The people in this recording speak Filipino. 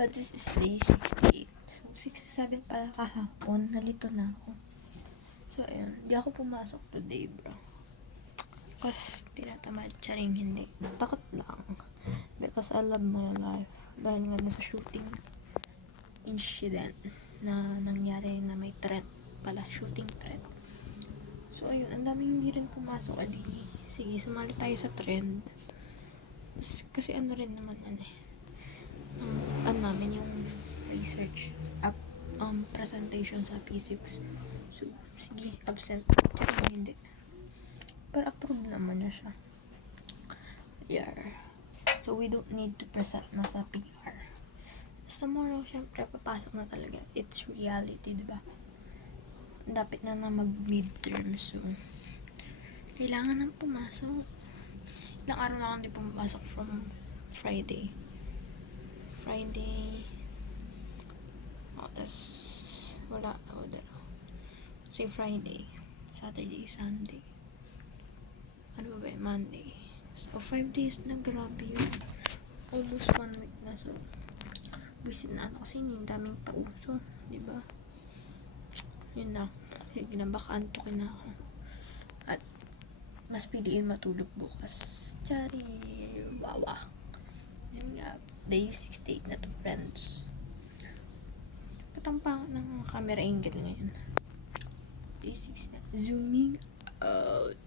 But this is day 68. So, 67 pala kahapon. Nalito na ako. So, ayun. Di ako pumasok today, bro. Kasi tinatamad. Charing hindi. Takot lang. Because I love my life. Dahil nga sa shooting incident na nangyari na may threat pala. Shooting threat. So, ayun. Ang daming hindi rin pumasok. Adi, sige, sumali tayo sa trend. Kasi ano rin naman ano namin yung research presentation sa P6. So, sige, absent. Pero hindi. Pero approve naman na siya. Yeah. So, we don't need to present na sa PR. Tomorrow, syempre, papasok na talaga. It's reality, diba? Dapat na mag-midterm. So, kailangan nang pumasok. Ilang araw na akong di pumapasok from Friday. Tas wala ako dala. Kasi Friday, Saturday, Sunday. Ano ba yun? Monday. So, 5 days na, grabe yun. Almost 1 week na. So, buisit na ako kasi yung daming pauso. Diba? Yun na. Sige na, baka antukin na ako. At, mas piliin matulog bukas. Chari! Wawa! Zooming up. Day 68 na to, friends. Patang ng camera angle ngayon. Day 6 na. Zooming out.